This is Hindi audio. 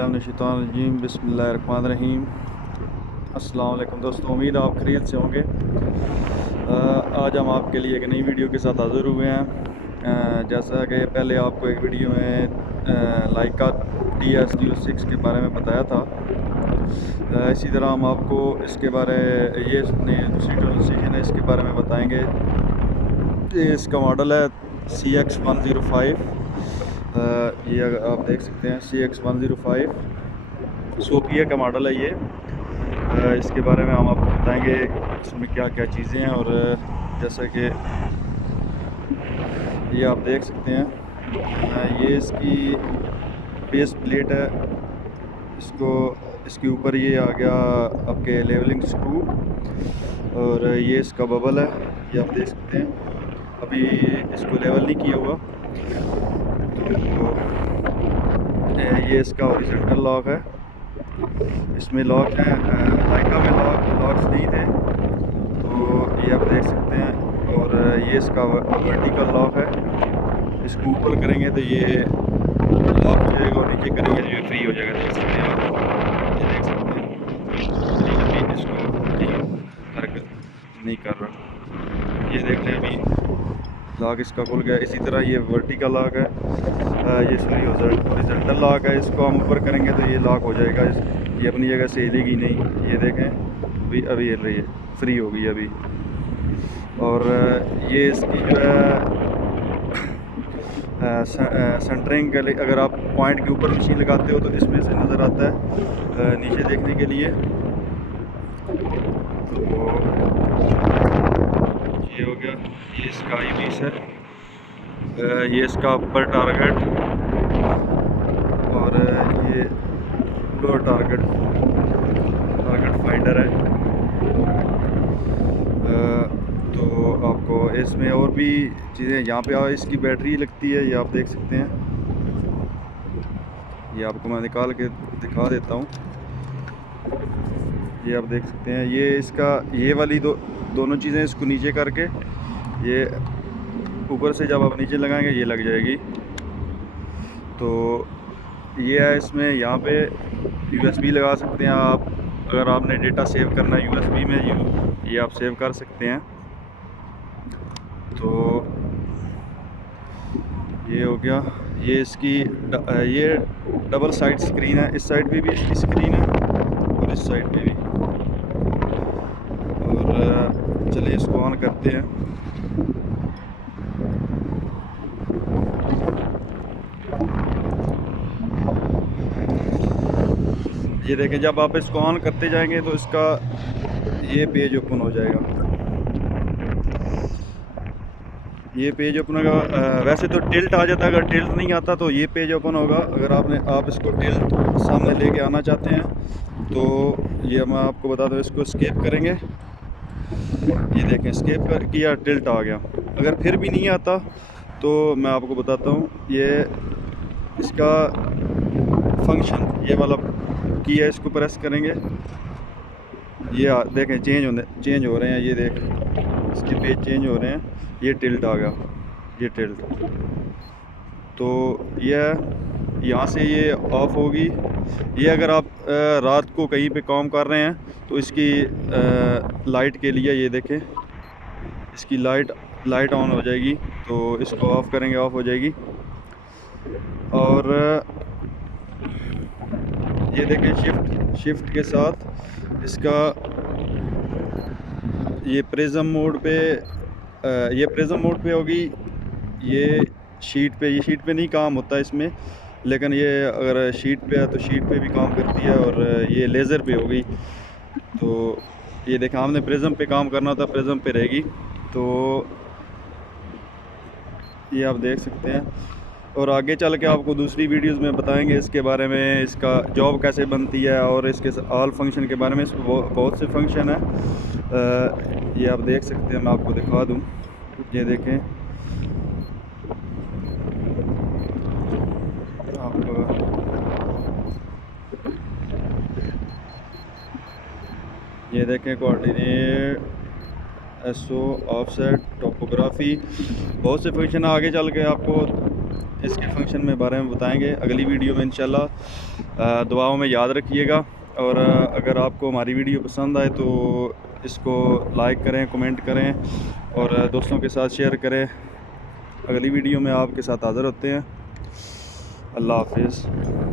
औज़ुबिल्लाहिमिनश्शैतानिर्रजीम बिस्मिल्लाहिर्रहमानिर्रहीम। अस्सलाम वालेकुम दोस्तों, उम्मीद आप खैरियत से होंगे। आज हम आपके लिए एक नई वीडियो के साथ हाज़िर हुए हैं। जैसा कि पहले आपको एक वीडियो में लाइका DS06 के बारे में बताया था, इसी तरह हम आपको इसके बारे ये दूसरी ट्रांसलेशन है इसके बारे में बताएंगे। ये इसका मॉडल है CX105। ये आप देख सकते हैं CX105 सोफिया का मॉडल है ये। इसके बारे में हम आपको बताएंगे इसमें क्या क्या चीज़ें हैं। और जैसा कि ये आप देख सकते हैं, ये इसकी बेस प्लेट है। इसके ऊपर ये आ गया आपके लेवलिंग स्क्रू, और ये इसका बबल है, ये आप देख सकते हैं। अभी इसको लेवल नहीं किया हुआ। तो ये इसका हॉरिजॉन्टल लॉक है, इसमें लॉक है। लाइका में लॉक्स नहीं थे, तो ये आप देख सकते हैं। और ये इसका वर्टिकल लॉक है। इसको ऊपर करेंगे तो ये लॉक हो जाएगा, और नीचे करेंगे तो ये फ्री हो जाएगा। देख सकते हैं आप, ये देख सकते हैं। अभी इसको हरकत नहीं कर रहा, ये देख लें। अभी लॉक इसका खुल गया। इसी तरह ये वर्टिकल लॉक है, ये सॉरी हॉरिजॉन्टल लॉक है। इसको हम ऊपर करेंगे तो ये लॉक हो जाएगा, ये अपनी जगह से हिलेगी नहीं। ये देखें, अभी हिल रही है, फ्री हो गई अभी। और ये इसकी जो है सेंटरिंग के लिए, अगर आप पॉइंट के ऊपर मशीन लगाते हो तो इसमें से नज़र आता है नीचे देखने के लिए। तो ये हो गया, ये इसका I-20 है, ये इसका अपर टारगेट, और ये लोअर टारगेट फाइंडर है। तो आपको इसमें और भी चीज़ें, यहाँ पे इसकी बैटरी लगती है, ये आप देख सकते हैं। ये आपको मैं निकाल के दिखा देता हूँ, ये आप देख सकते हैं। ये इसका ये वाली दोनों चीज़ें, इसको नीचे करके ये ऊपर से जब आप नीचे लगाएंगे ये लग जाएगी। तो ये है इसमें, यहाँ पे USB लगा सकते हैं आप। अगर आपने डेटा सेव करना है USB में, ये आप सेव कर सकते हैं। तो ये हो गया। ये इसकी ये डबल साइड स्क्रीन है, इस साइड पे भी इसकी स्क्रीन है और इस साइड पे भी। और चलिए इसको ऑन करते हैं। ये देखें, जब आप इसको ऑन करते जाएंगे तो इसका ये पेज ओपन हो जाएगा। ये पेज ओपन होगा। वैसे तो टिल्ट आ जाता है, अगर टिल्ट नहीं आता तो ये पेज ओपन होगा। अगर आप इसको टिल्ट सामने लेके आना चाहते हैं तो ये मैं आपको बता दूं, इसको स्केप करेंगे। ये देखें, स्केप किया, टिल्ट आ गया। अगर फिर भी नहीं आता तो मैं आपको बताता हूँ, ये इसका फंक्शन, ये वाला की है, इसको प्रेस करेंगे, ये देखें चेंज हो रहे हैं। ये देख, इसके पेज चेंज हो रहे हैं। ये टिल्ट आ गया, ये टिल्ट। तो यह यहाँ से ये ऑफ होगी। ये अगर आप रात को कहीं पे काम कर रहे हैं तो इसकी लाइट के लिए, ये देखें, इसकी लाइट ऑन हो जाएगी। तो इसको ऑफ़ करेंगे, ऑफ़ हो जाएगी। और ये देखें, शिफ्ट के साथ इसका ये प्रिज्म मोड पे होगी। ये शीट पे नहीं काम होता इसमें, लेकिन ये अगर शीट पे है तो शीट पे भी काम करती है। और ये लेज़र पे होगी। तो ये देखें, हमने प्रिज्म पे काम करना था, प्रिज्म पे रहेगी। तो ये आप देख सकते हैं। और आगे चल के आपको दूसरी वीडियोस में बताएंगे इसके बारे में, इसका जॉब कैसे बनती है, और इसके ऑल फंक्शन के बारे में। इसमें बहुत से फंक्शन है, ये आप देख सकते हैं। मैं आपको दिखा दूं, ये देखें, आपको ये देखें, कोऑर्डिनेट, SO, ऑफसेट, टोपोग्राफी, बहुत से फंक्शन आगे चल के आपको इसके फंक्शन में बारे में बताएंगे अगली वीडियो में इंशाल्लाह। दुआओं में याद रखिएगा। और अगर आपको हमारी वीडियो पसंद आए तो इसको लाइक करें, कमेंट करें और दोस्तों के साथ शेयर करें। अगली वीडियो में आपके साथ हाज़िर होते हैं। अल्लाह हाफिज़।